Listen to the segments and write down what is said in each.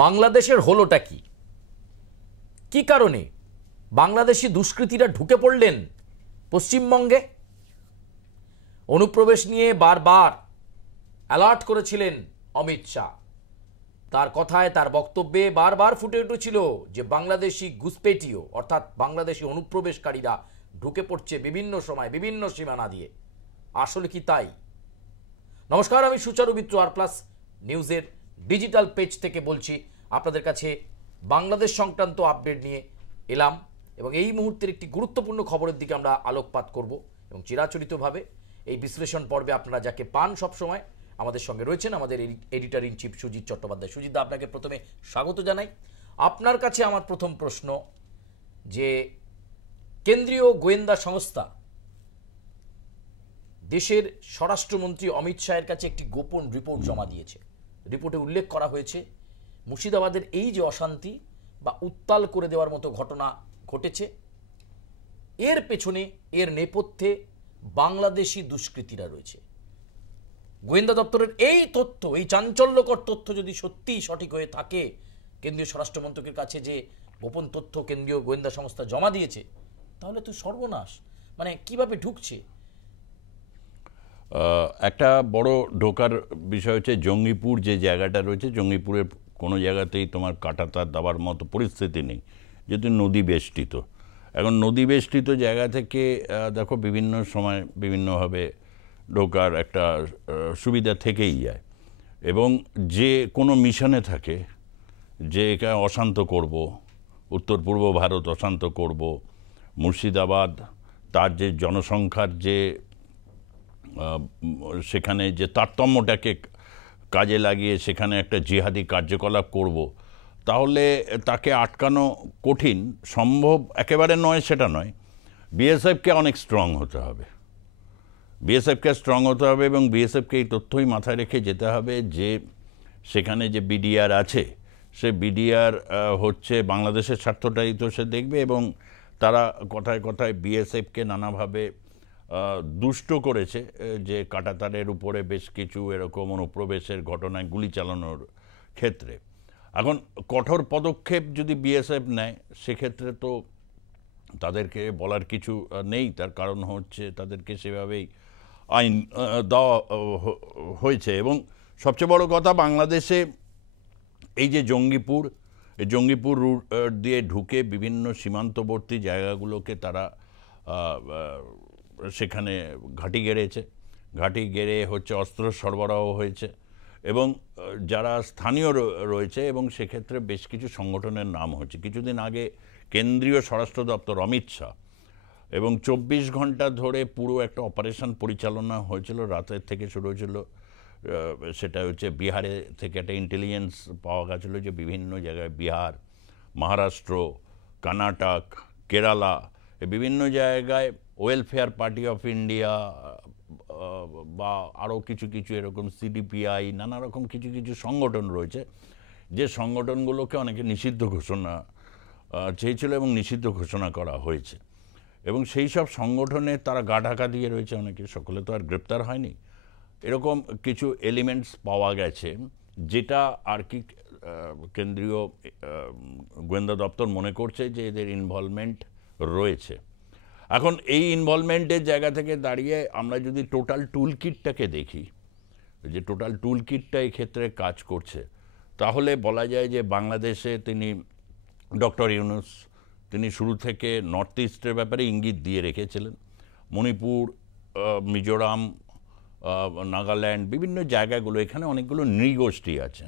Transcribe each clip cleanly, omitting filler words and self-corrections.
বাংলাদেশের হলোটা কি? কি কারণে বাংলাদেশি দুষ্কৃতীরা ঢুকে পড়লেন পশ্চিমবঙ্গে? অনুপ্রবেশ নিয়ে বারবার অ্যালার্ট করেছিলেন অমিত শাহ। তার কথায়, তার বক্তব্যে বারবার ফুটে উঠেছিল যে বাংলাদেশি ঘুসপেটিও অর্থাৎ বাংলাদেশি অনুপ্রবেশকারীরা ঢুকে পড়ছে বিভিন্ন সময় বিভিন্ন সীমানা দিয়ে। আসলে কি তাই? নমস্কার, আমি সুচারু মিত্র আর প্লাস নিউজের ডিজিটাল পেজ থেকে বলছি। আপনাদের কাছে বাংলাদেশ সংক্রান্ত আপডেট নিয়ে এলাম এবং এই মুহূর্তের একটি গুরুত্বপূর্ণ খবরের দিকে আমরা আলোকপাত করব এবং চিরাচরিতভাবে এই বিশ্লেষণ পর্বে আপনারা যাকে পান সবসময় আমাদের সঙ্গে রয়েছেন আমাদের editor in chief Sujit Chattopadhyay. Sujit, আপনাকে প্রথমে স্বাগত জানাই। আপনার কাছে আমার প্রথম প্রশ্ন যে কেন্দ্রীয় গোয়েন্দা সংস্থা দেশের স্বরাষ্ট্রমন্ত্রী অমিত শাহের কাছে একটি গোপন রিপোর্ট জমা দিয়েছে। রিপোর্টে উল্লেখ করা হয়েছে মুর্শিদাবাদের এই যে অশান্তি বা উত্তাল করে দেওয়ার মতো ঘটনা ঘটেছে, এর পেছনে এর নেপথ্যে বাংলাদেশি দুষ্কৃতীরা রয়েছে। গোয়েন্দা দপ্তরের এই তথ্য, এই চাঞ্চল্যকর তথ্য যদি সত্যিই সঠিক হয়ে থাকে, কেন্দ্রীয় স্বরাষ্ট্রমন্ত্রকের কাছে যে গোপন তথ্য কেন্দ্রীয় গোয়েন্দা সংস্থা জমা দিয়েছে, তাহলে তো সর্বনাশ। মানে কিভাবে ঢুকছে? একটা বড় ঢোকার বিষয় হচ্ছে জঙ্গিপুর যে জায়গাটা রয়েছে, জঙ্গিপুরের কোনো জায়গাতেই তোমার কাঁটাতার দেওয়ার মতো পরিস্থিতি নেই, যেহেতু নদী বেষ্টিত। এখন নদী বেষ্টিত জায়গা থেকে দেখো বিভিন্ন সময় বিভিন্নভাবে ঢোকার একটা সুবিধা থেকেই যায়, এবং যে কোনো মিশনে থাকে যে একে অশান্ত করব, উত্তর পূর্ব ভারত অশান্ত করব, মুর্শিদাবাদ তার যে জনসংখ্যার যে সেখানে যে তারতম্যটাকে কাজে লাগিয়ে সেখানে একটা জিহাদি কার্যকলাপ করব, তাহলে তাকে আটকানো কঠিন। সম্ভব একেবারে নয় সেটা নয়, বিএসএফকে অনেক স্ট্রং হতে হবে, বিএসএফকে স্ট্রং হতে হবে এবং বিএসএফকে এই তথ্যই মাথায় রেখে যেতে হবে যে সেখানে যে বিডিআর আছে, সে বিডিআর হচ্ছে বাংলাদেশের স্বার্থটাই তো সে দেখবে, এবং তারা কথায় কথায় বিএসএফকে নানাভাবে দুষ্ট করেছে যে কাঁটাতারের উপরে বেশ কিছু এরকম অনুপ্রবেশের ঘটনায় গুলি চালানোর ক্ষেত্রে। এখন কঠোর পদক্ষেপ যদি বিএসএফ নেয় সেক্ষেত্রে তো তাদেরকে বলার কিছু নেই, তার কারণ হচ্ছে তাদেরকে সেভাবেই আইন দেওয়া হয়েছে। এবং সবচেয়ে বড় কথা, বাংলাদেশে এই যে জঙ্গিপুর, এই জঙ্গিপুর রুট দিয়ে ঢুকে বিভিন্ন সীমান্তবর্তী জায়গাগুলোকে তারা সেখানে ঘাঁটি গেড়েছে, ঘাঁটি গেড়ে হচ্ছে অস্ত্র সরবরাহ হয়েছে, এবং যারা স্থানীয় রয়েছে এবং সেক্ষেত্রে বেশ কিছু সংগঠনের নাম হচ্ছে। কিছুদিন আগে কেন্দ্রীয় স্বরাষ্ট্র দপ্তর অমিত শাহ এবং 24 ঘন্টা ধরে পুরো একটা অপারেশন পরিচালনা হয়েছিল, রাতের থেকে শুরু হয়েছিল। সেটা হচ্ছে বিহারে থেকে একটা ইন্টেলিজেন্স পাওয়া গেছিলো যে বিভিন্ন জায়গায় বিহার, মহারাষ্ট্র, কর্ণাটক, কেরালা, বিভিন্ন জায়গায় ওয়েলফেয়ার পার্টি অফ ইন্ডিয়া বা আরও কিছু কিছু এরকম সিডিপিআই, নানা রকম কিছু কিছু সংগঠন রয়েছে, যে সংগঠনগুলোকে অনেকে নিষিদ্ধ ঘোষণা চেয়েছিল এবং নিষিদ্ধ ঘোষণা করা হয়েছে। এবং সেই সব সংগঠনে তারা গা ঢাকা দিয়ে রয়েছে অনেকে, সকলে তো আর গ্রেপ্তার হয়নি। এরকম কিছু এলিমেন্টস পাওয়া গেছে, যেটা আর কি কেন্দ্রীয় গোয়েন্দা দপ্তর মনে করছে যে এদের ইনভলভমেন্ট রয়েছে। এখন এই ইনভলভমেন্টের জায়গা থেকে দাঁড়িয়ে আমরা যদি টোটাল টুল কিটটাকে দেখি, যে টোটাল টুল কিটটা এই ক্ষেত্রে কাজ করছে, তাহলে বলা যায় যে বাংলাদেশে তিনি ডক্টর ইউনূস তিনি শুরু থেকে নর্থ ইস্টের ব্যাপারে ইঙ্গিত দিয়ে রেখেছিলেন। মণিপুর, মিজোরাম, নাগাল্যান্ড, বিভিন্ন জায়গাগুলো, এখানে অনেকগুলো নৃগোষ্ঠী আছে।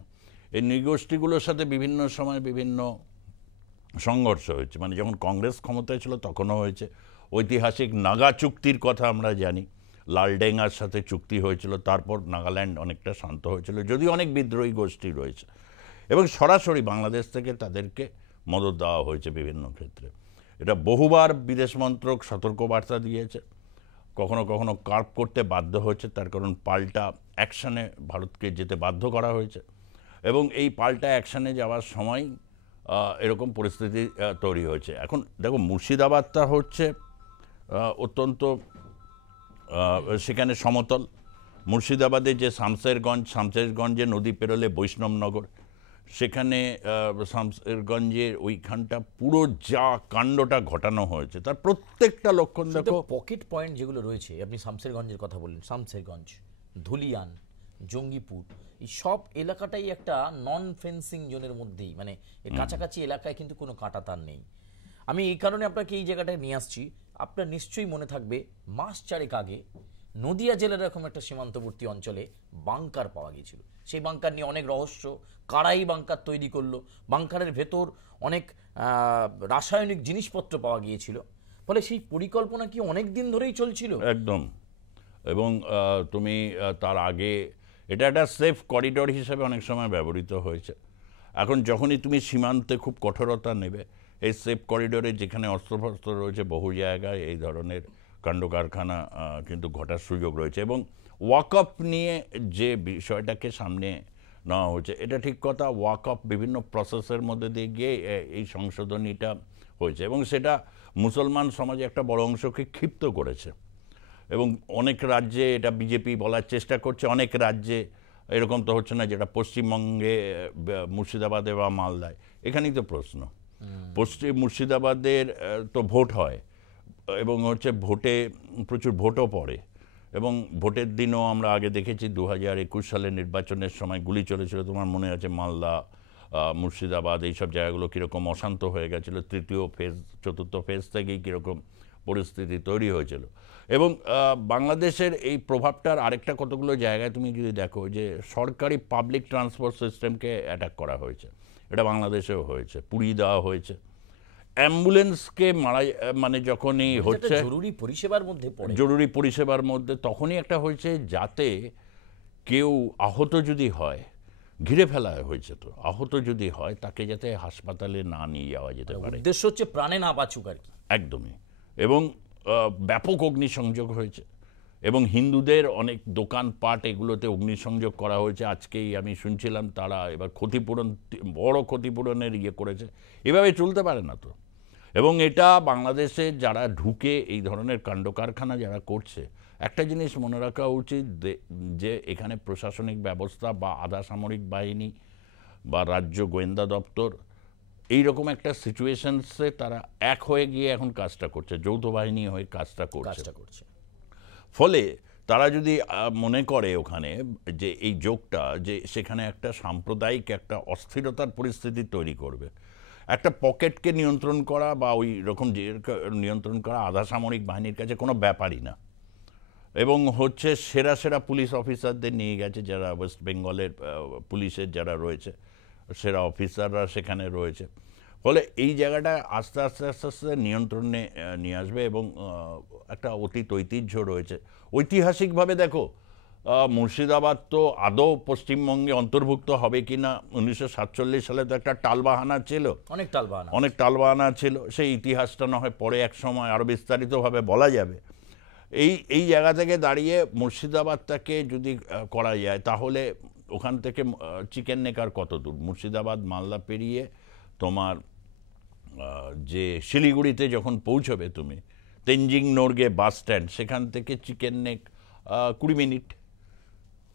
এই নৃগোষ্ঠীগুলোর সাথে বিভিন্ন সময় বিভিন্ন সংঘর্ষ হয়েছে। মানে যখন কংগ্রেস ক্ষমতায় ছিল তখনও হয়েছে। ঐতিহাসিক নাগা চুক্তির কথা আমরা জানি, লালডেঙ্গার সাথে চুক্তি হয়েছিল, তারপর নাগাল্যান্ড অনেকটা শান্ত হয়েছিল, যদিও অনেক বিদ্রোহী গোষ্ঠী রয়েছে, এবং সরাসরি বাংলাদেশ থেকে তাদেরকে মদত দেওয়া হয়েছে বিভিন্ন ক্ষেত্রে। এটা বহুবার বিদেশ মন্ত্রক সতর্কবার্তা দিয়েছে, কখনো কখনো কার্ভ করতে বাধ্য হয়েছে, তার কারণ পাল্টা অ্যাকশানে ভারতকে যেতে বাধ্য করা হয়েছে, এবং এই পাল্টা অ্যাকশানে যাওয়ার সময় এরকম পরিস্থিতি তৈরি হয়েছে। এখন দেখো, মুর্শিদাবাদটা হচ্ছে অত্যন্ত সেখানে সমতল। মুর্শিদাবাদে যে শামশেরগঞ্জে নদী পেরোলে বৈষ্ণবনগর, সেখানে শামসেরগঞ্জের ওইখানটা পুরো যা কাণ্ডটা ঘটানো হয়েছে তার প্রত্যেকটা লক্ষণ দেখো। পকেট পয়েন্ট যেগুলো রয়েছে, আপনি শামসেরগঞ্জের কথা বললেন, শামসেরগঞ্জ, ধুলিয়ান, জঙ্গিপুর, এই সব এলাকাটাই একটা নন ফেন্সিং জোনের মধ্যেই, মানে এর কাছাকাছি এলাকায় কিন্তু কোনো কাঁটাতার নেই। আমি এই কারণে আপনাকে এই জায়গাটায় নিয়ে আসছি। আপনার নিশ্চয়ই মনে থাকবে মাস চারেক আগে নদিয়া জেলার এরকম একটা সীমান্তবর্তী অঞ্চলে বাংকার পাওয়া গিয়েছিল। সেই বাংকার নিয়ে অনেক রহস্য, কারাই বাংকার তৈরি করলো, বাংকারের ভেতর অনেক রাসায়নিক জিনিসপত্র পাওয়া গিয়েছিল। ফলে সেই পরিকল্পনা কি অনেক দিন ধরেই চলছিল? একদম। এবং তুমি তার আগে এটা একটা সেফ করিডোর হিসেবে অনেক সময় ব্যবহৃত হয়েছে। এখন যখনই তুমি সীমান্তে খুব কঠোরতা নেবে, এই সেফ করিডোরে যেখানে অস্ত্রশস্ত্র রয়েছে বহু জায়গায় এই ধরনের কাণ্ড কারখানা কিন্তু ঘটার সুযোগ রয়েছে। এবং ওয়াকআপ নিয়ে যে বিষয়টাকে সামনে নেওয়া হয়েছে এটা ঠিক কথা। ওয়াকআপ বিভিন্ন প্রসেসের মধ্যে দিয়ে গিয়ে এই সংশোধনীটা হয়েছে এবং সেটা মুসলমান সমাজে একটা বড় অংশকে ক্ষিপ্ত করেছে। এবং অনেক রাজ্যে এটা বিজেপি বলার চেষ্টা করছে, অনেক রাজ্যে এরকম তো হচ্ছে না যেটা পশ্চিমবঙ্গে মুর্শিদাবাদে বা মালদায়। এখানেই তো প্রশ্ন, পশ্চিম মুর্শিদাবাদের তো ভোট হয় এবং হচ্ছে ভোটে প্রচুর ভোটও পড়ে এবং ভোটের দিনও আমরা আগে দেখেছি 2021 সালের নির্বাচনের সময় গুলি চলেছিল, তোমার মনে আছে মালদা, মুর্শিদাবাদ, এইসব জায়গাগুলো কীরকম অশান্ত হয়ে গেছিলো। তৃতীয় ফেজ, চতুর্থ ফেজ থেকেই কীরকম পরিস্থিতি তৈরি হয়েছিল। এবং বাংলাদেশের এই প্রভাবটার আরেকটা কতগুলো জায়গায় তুমি যদি দেখো যে সরকারি পাবলিক ট্রান্সপোর্ট সিস্টেমকে অ্যাটাক করা হয়েছে, এটা বাংলাদেশেও হয়েছে, পুড়িয়ে দেওয়া হয়েছে। অ্যাম্বুলেন্সকে মারা, মানে যখনই হচ্ছে জরুরি পরিষেবার মধ্যে পড়ে, জরুরি পরিষেবার মধ্যে তখনই একটা হয়েছে যাতে কেউ আহত যদি হয়, ঘিরে ফেলা হয়েছে, তো আহত যদি হয় তাকে যাতে হাসপাতালে না নিয়ে যাওয়া যেতে পারে। উদ্দেশ্য হচ্ছে প্রাণে না বাঁচুক আর কি। একদমই। এবং ব্যাপক অগ্নিসংযোগ হয়েছে এবং হিন্দুদের অনেক দোকানপাট এগুলোতে অগ্নিসংযোগ করা হয়েছে। আজকেই আমি শুনছিলাম তারা এবার ক্ষতিপূরণ, বড় ক্ষতিপূরণের করেছে। এভাবে চলতে পারে না তো। এবং এটা বাংলাদেশে যারা ঢুকে এই ধরনের কাণ্ড কারখানা যারা করছে, একটা জিনিস মনে রাখা উচিত যে এখানে প্রশাসনিক ব্যবস্থা বা আধা সামরিক বাহিনী বা রাজ্য গোয়েন্দা দপ্তর এইরকম একটা সিচুয়েশনসে তারা এক হয়ে গিয়ে এখন কাজটা করছে, যৌথ বাহিনী হয়ে কাজটা করছে। ফলে তারা যদি মনে করে ওখানে যে এই যোগটা যে সেখানে একটা সাম্প্রদায়িক একটা অস্থিরতার পরিস্থিতি তৈরি করবে, একটা পকেটকে নিয়ন্ত্রণ করা বা ওই রকম যে নিয়ন্ত্রণ করা আধা সামরিক বাহিনীর কাছে কোনো ব্যাপারই না। এবং হচ্ছে সেরা সেরা পুলিশ অফিসারদের নিয়ে গেছে, যারা ওয়েস্ট বেঙ্গলের পুলিশের যারা রয়েছে সেরা অফিসাররা সেখানে রয়েছে। ফলে এই জায়গাটা আস্তে আস্তে আস্তে আস্তে নিয়ন্ত্রণে নিয়ে আসবে। এবং একটা অতীত ঐতিহ্য রয়েছে। ঐতিহাসিকভাবে দেখো, মুর্শিদাবাদ তো আদৌ পশ্চিমবঙ্গে অন্তর্ভুক্ত হবে কি না, 1947 সালে তো একটা টালবাহানা ছিল, অনেক টালবাহানা ছিল। সেই ইতিহাসটা না হয় পরে এক সময় আরও বিস্তারিতভাবে বলা যাবে। এই জায়গা থেকে দাঁড়িয়ে মুর্শিদাবাদটাকে যদি করা যায় তাহলে ওখান থেকে চিকেন নেক আর কত দূর, মুর্শিদাবাদ মালদা পেরিয়ে তোমার যে শিলিগুড়িতে যখন পৌঁছবে তুমি, তেনজিং নোরগে বাস স্ট্যান্ড, সেখান থেকে চিকেন নেক 20 মিনিট,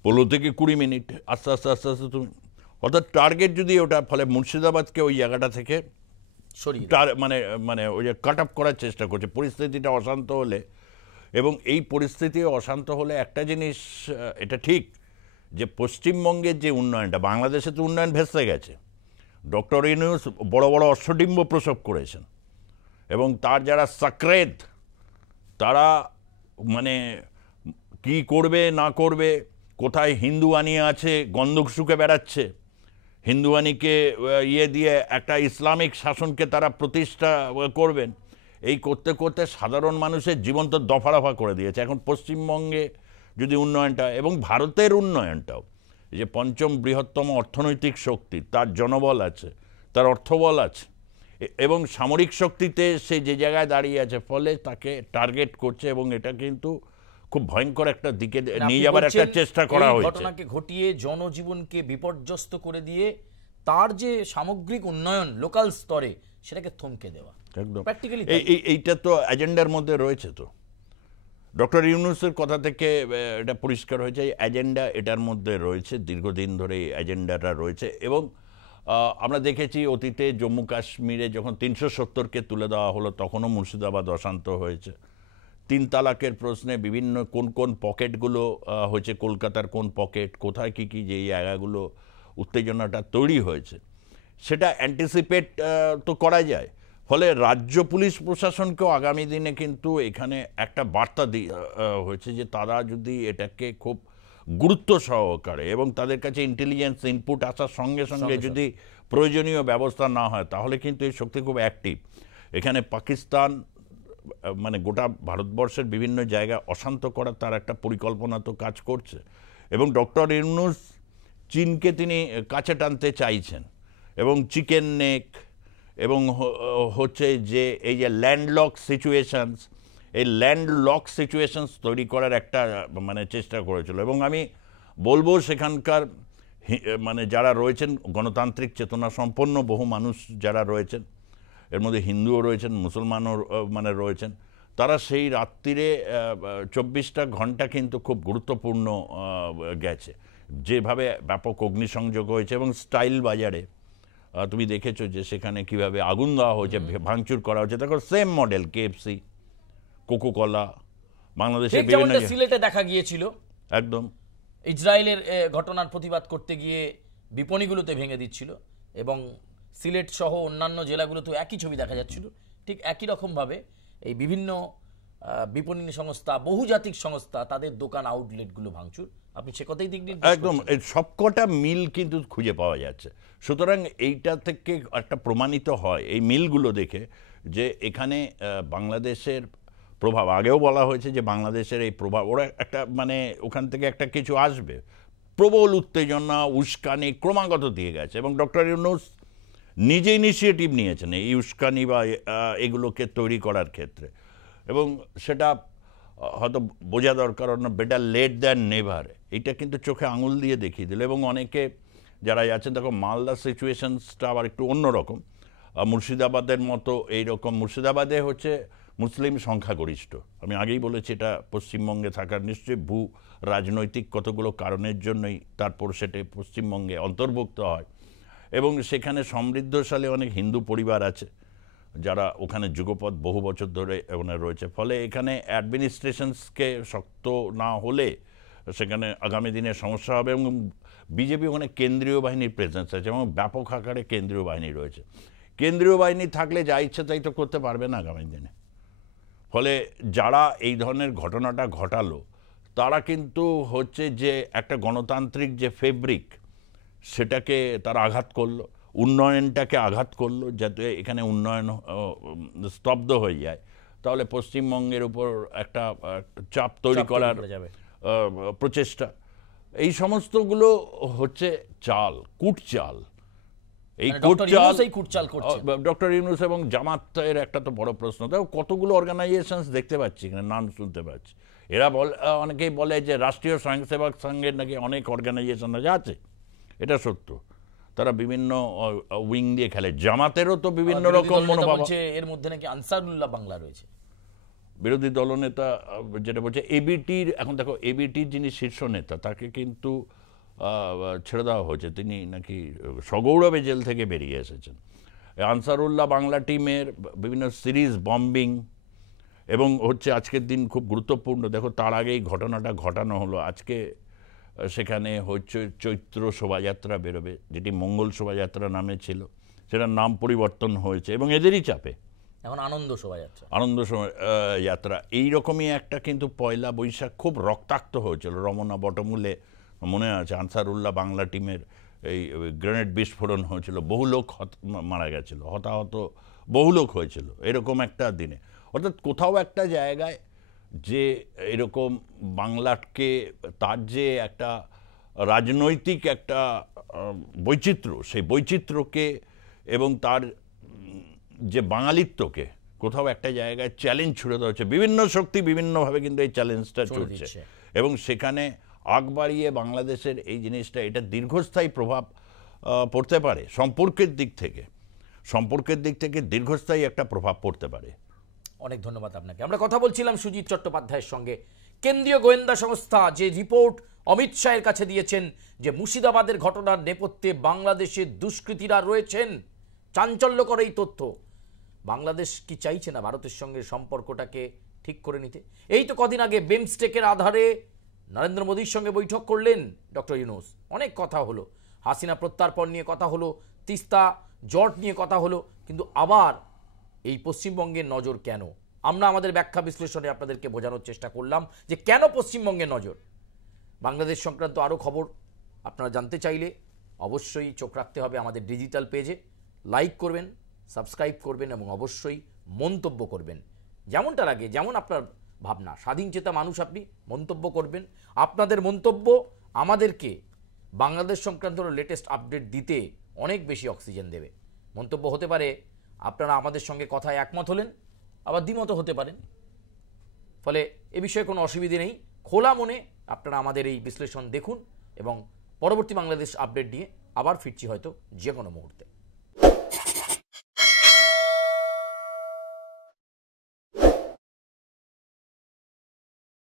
15 থেকে 20 মিনিট, আস্তে আস্তে আস্তে আস্তে তুমি, অর্থাৎ টার্গেট যদি ওটা, ফলে মুর্শিদাবাদকে ওই জায়গাটা থেকে মানে ওই যে কাট আপ করার চেষ্টা করছে পরিস্থিতিটা অশান্ত হলে। এবং এই পরিস্থিতি অশান্ত হলে একটা জিনিস এটা ঠিক যে পশ্চিমবঙ্গের যে উন্নয়নটা, বাংলাদেশে তো উন্নয়ন ভেসে গেছে, ডক্টর ইউনূস বড় বড় অশ্বডিম্ব প্রসব করেছেন এবং তার যারা সাকরেত তারা মানে কি করবে না করবে, কোথায় হিন্দুয়ানি আছে গন্ধক শুকে বেড়াচ্ছে, হিন্দুয়ানিকে দিয়ে একটা ইসলামিক শাসনকে তারা প্রতিষ্ঠা করবেন, এই করতে করতে সাধারণ মানুষের জীবন তো দফারফা করে দিয়েছে। এখন পশ্চিমবঙ্গে যদি উন্নয়নটা এবং ভারতের উন্নয়নটাও, যে পঞ্চম বৃহত্তম অর্থনৈতিক শক্তি, তার জনবল আছে, তার অর্থবল আছে এবং সামরিক শক্তিতে সে যে জায়গায় দাঁড়িয়ে আছে, ফলে তাকে টার্গেট করছে এবং এটা কিন্তু খুব ভয়ঙ্কর একটা দিকে নিয়ে যাবার একটা চেষ্টা করা হয়েছে। ঘটনাকে ঘটিয়ে জনজীবনকে বিপর্যস্ত করে দিয়ে তার যে সামগ্রিক উন্নয়ন লোকাল স্তরে সেটাকে থমকে দেওয়া, একদম এইটা তো এজেন্ডার মধ্যে রয়েছে। তো ডক্টর ইউনূসের কথা থেকে এটা পরিষ্কার হয়েছে, এজেন্ডা এটার মধ্যে রয়েছে, দীর্ঘদিন ধরে এই এজেন্ডাটা রয়েছে। এবং আমরা দেখেছি অতীতে জম্মু কাশ্মীরে যখন 370-কে তুলে দেওয়া হলো তখনও মুর্শিদাবাদ অশান্ত হয়েছে। 3 তালাকের প্রশ্নে বিভিন্ন কোন কোন পকেটগুলো হয়েছে, কলকাতার কোন পকেট, কোথায় কী কী যে জায়গাগুলো উত্তেজনাটা তৈরি হয়েছে সেটা অ্যান্টিসিপেট তো করা যায়। ফলে রাজ্য পুলিশ প্রশাসনকেও আগামী দিনে কিন্তু এখানে একটা বার্তা হয়েছে যে তারা যদি এটাকে খুব গুরুত্ব সহকারে এবং তাদের কাছে ইন্টেলিজেন্স ইনপুট আসার সঙ্গে সঙ্গে যদি প্রয়োজনীয় ব্যবস্থা না হয় তাহলে কিন্তু এই শক্তি খুব অ্যাক্টিভ। এখানে পাকিস্তান মানে গোটা ভারতবর্ষের বিভিন্ন জায়গায় অশান্ত করার তার একটা পরিকল্পনা তো কাজ করছে এবং ডক্টর ইউনূস চীনকে তিনি কাছে টানতে চাইছেন এবং চিকেন নেক এবং হচ্ছে যে এই যে ল্যান্ডলক সিচুয়েশনস, এই ল্যান্ডলক সিচুয়েশনস তৈরি করার একটা মানে চেষ্টা করেছিল। এবং আমি বলবো সেখানকার মানে যারা রয়েছেন গণতান্ত্রিক চেতনা সম্পন্ন বহু মানুষ যারা রয়েছেন, এর মধ্যে হিন্দুও রয়েছেন, মুসলমানও মানে রয়েছেন, তারা সেই রাত্রিরে 24টা ঘন্টা কিন্তু খুব গুরুত্বপূর্ণ গেছে। যেভাবে ব্যাপক অগ্নিসংযোগ হয়েছে এবং স্টাইল বাজারে তুমি দেখেছো যে সেখানে কিভাবে আগুন দেওয়া হয়েছে, ভাঙচুর করা হচ্ছে। দেখো সেম মডেল কেএফসি, কোকোকলা, বাংলাদেশের বিভিন্ন সিলেটে দেখা গিয়েছিল একদম ইসরায়েলের ঘটনার প্রতিবাদ করতে গিয়ে বিপণীগুলোতে ভেঙে দিচ্ছিল এবং সিলেট সহ অন্যান্য জেলাগুলোতেও একই ছবি দেখা যাচ্ছিল। ঠিক একই রকমভাবে এই বিভিন্ন বিপণী সংস্থা, বহুজাতিক সংস্থা, তাদের দোকান আউটলেটগুলো ভাঙচুর। আপনি সে কথাই দিক একদম সবকটা মিল কিন্তু খুঁজে পাওয়া যাচ্ছে। সুতরাং এইটা থেকে একটা প্রমাণিত হয় এই মিলগুলো দেখে যে এখানে বাংলাদেশের প্রভাব, আগেও বলা হয়েছে যে বাংলাদেশের এই প্রভাব ওরা একটা মানে ওখান থেকে একটা কিছু আসবে, প্রবল উত্তেজনা উস্কানি ক্রমাগত দিয়ে গেছে এবং ডক্টর ইউনূস নিজে ইনিশিয়েটিভ নিয়েছেন এই উস্কানি বা এগুলোকে তৈরি করার ক্ষেত্রে এবং সেটা হয়তো বোঝা দরকার, বেটার লেট দ্যান নেভার। এটা কিন্তু চোখে আঙুল দিয়ে দেখিয়ে দিল এবং অনেকে যারা আছেন দেখো মালদা সিচুয়েশনসটা আবার একটু অন্যরকম। মুর্শিদাবাদের মতো এইরকম, মুর্শিদাবাদে হচ্ছে মুসলিম সংখ্যাগরিষ্ঠ, আমি আগেই বলেছি এটা পশ্চিমবঙ্গে থাকার নিশ্চয়ই ভূ রাজনৈতিক কতগুলো কারণের জন্যই তারপর সেটা পশ্চিমবঙ্গে অন্তর্ভুক্ত হয় এবং সেখানে সমৃদ্ধশালী অনেক হিন্দু পরিবার আছে যারা ওখানে যুগপৎ বহু বছর ধরে ওখানে রয়েছে। ফলে এখানে অ্যাডমিনিস্ট্রেশনসকে শক্ত না হলে সেখানে আগামী দিনে সমস্যা হবে এবং বিজেপি ওখানে কেন্দ্রীয় বাহিনীর প্রেজেন্স আছে এবং ব্যাপক আকারে কেন্দ্রীয় বাহিনী রয়েছে। কেন্দ্রীয় বাহিনী থাকলে যা ইচ্ছে তাই তো করতে পারবে না আগামী দিনে। ফলে যারা এই ধরনের ঘটনাটা ঘটালো তারা কিন্তু হচ্ছে যে একটা গণতান্ত্রিক যে ফেব্রিক সেটাকে তারা আঘাত করলো, উন্নয়নটাকে আঘাত করলো, যাতে এখানে উন্নয়ন স্তব্ধ হয়ে যায়। তাহলে পশ্চিমবঙ্গের উপর একটা চাপ তৈরি করার প্রচেষ্টা, এই সমস্তগুলো হচ্ছে চাল, কূটচাল। এই কূটচাল ডক্টর ইউনূস এবং জামাতের একটা তো বড় প্রশ্ন। দেখো কতগুলো অর্গানাইজেশনস দেখতে পাচ্ছি এখানে, নাম শুনতে পাচ্ছি। এরা অনেকেই বলে যে রাষ্ট্রীয় স্বয়ংসেবক সংঘের নাকি অনেক অর্গানাইজেশন আছে, এটা সত্য, তারা বিভিন্ন উইং দিয়ে খেলে। জামাতেরও তো বিভিন্ন রকম মনোভাব, এর মধ্যে নাকি আনসারুল্লাহ বাংলা রয়েছে। বিরোধী দলনেতা যেটা বলছে এবিটির, এখন দেখো এবিটির যিনি শীর্ষ নেতা তাকে কিন্তু ছেড়ে দেওয়া হয়েছে, তিনি নাকি সগৌরবে জেল থেকে বেরিয়ে এসেছেন। আনসারুল্লাহ বাংলা টিমের বিভিন্ন সিরিজ বম্বিং এবং হচ্ছে আজকের দিন খুব গুরুত্বপূর্ণ। দেখো তার আগেই ঘটনাটা ঘটানো হলো, আজকে সেখানে হচ্ছে চৈত্র শোভাযাত্রা বেরোবে, যেটি মঙ্গল শোভাযাত্রা নামে ছিল, সেটার নাম পরিবর্তন হয়েছে এবং এদেরই চাপে এখন আনন্দ শোভাযাত্রা, আনন্দ শোভাযাত্রা। এইরকমই একটা কিন্তু পয়লা বৈশাখ খুব রক্তাক্ত হয়েছিল রমনা বটমূলে, মনে আছে আনসারুল্লাহ বাংলা টিমের এই গ্রেনেড বিস্ফোরণ হয়েছিল, বহু লোক মারা গেছিল, হতাহত বহু লোক হয়েছিল এরকম একটা দিনে। অর্থাৎ কোথাও একটা জায়গায় যে এরকম বাংলাকে তার যে একটা রাজনৈতিক একটা বৈচিত্র্য, সেই বৈচিত্র্যকে এবং তার যে বাঙালিত্বকে কোথাও একটা জায়গায় চ্যালেঞ্জ ছুড়ে দেওয়া হচ্ছে। বিভিন্ন শক্তি বিভিন্নভাবে কিন্তু এই চ্যালেঞ্জটা চলছে এবং সেখানে আগ বাড়িয়ে বাংলাদেশের এই জিনিসটা, এটা দীর্ঘস্থায়ী প্রভাব পড়তে পারে সম্পর্কের দিক থেকে দীর্ঘস্থায়ী একটা প্রভাব পড়তে পারে। অনেক ধন্যবাদ আপনাকে। আমরা কথা বলছিলাম সুজিত চট্টোপাধ্যায়ের সঙ্গে। কেন্দ্রীয় গোয়েন্দা সংস্থা যে রিপোর্ট অমিত শাহের কাছে দিয়েছেন যে মুর্শিদাবাদের ঘটনার নেপথ্যে বাংলাদেশের দুষ্কৃতীরা রয়েছেন। চাঞ্চল্যকর এই তথ্য। বাংলাদেশ কি চাইছে না ভারতের সঙ্গে সম্পর্কটাকে ঠিক করে নিতে? এই তো কদিন আগে বিমস্টেকের আধারে নরেন্দ্র মোদীর সঙ্গে বৈঠক করলেন ডক্টর ইউনূস। অনেক কথা হলো, হাসিনা প্রত্যার্পণ নিয়ে কথা হলো, তিস্তা জট নিয়ে কথা হলো, কিন্তু আবার এই পশ্চিমবঙ্গের নজর কেন? আমরা আমাদের ব্যাখ্যা বিশ্লেষণে আপনাদেরকে বোঝানোর চেষ্টা করলাম যে কেন পশ্চিমবঙ্গের নজর। বাংলাদেশ সংক্রান্ত আরও খবর আপনারা জানতে চাইলে অবশ্যই চোখ রাখতে হবে আমাদের ডিজিটাল পেজে। লাইক করবেন, সাবস্ক্রাইব করবেন এবং অবশ্যই মন্তব্য করবেন। যেমনটা লাগে, যেমন আপনার ভাবনা, স্বাধীন চেতা মানুষ, আপনি মন্তব্য করবেন। আপনাদের মন্তব্য আমাদেরকে বাংলাদেশ সংক্রান্ত লেটেস্ট আপডেট দিতে অনেক বেশি অক্সিজেন দেবে। মন্তব্য হতে পারে আপনারা আমাদের সঙ্গে কথায় একমত হলেন, আবার দ্বিমত হতে পারেন, ফলে এ বিষয়ে কোনো অসুবিধে নেই। খোলা মনে আপনারা আমাদের এই বিশ্লেষণ দেখুন এবং পরবর্তী বাংলাদেশ আপডেট নিয়ে আবার ফিরছি হয়তো যে কোনো মুহূর্তে।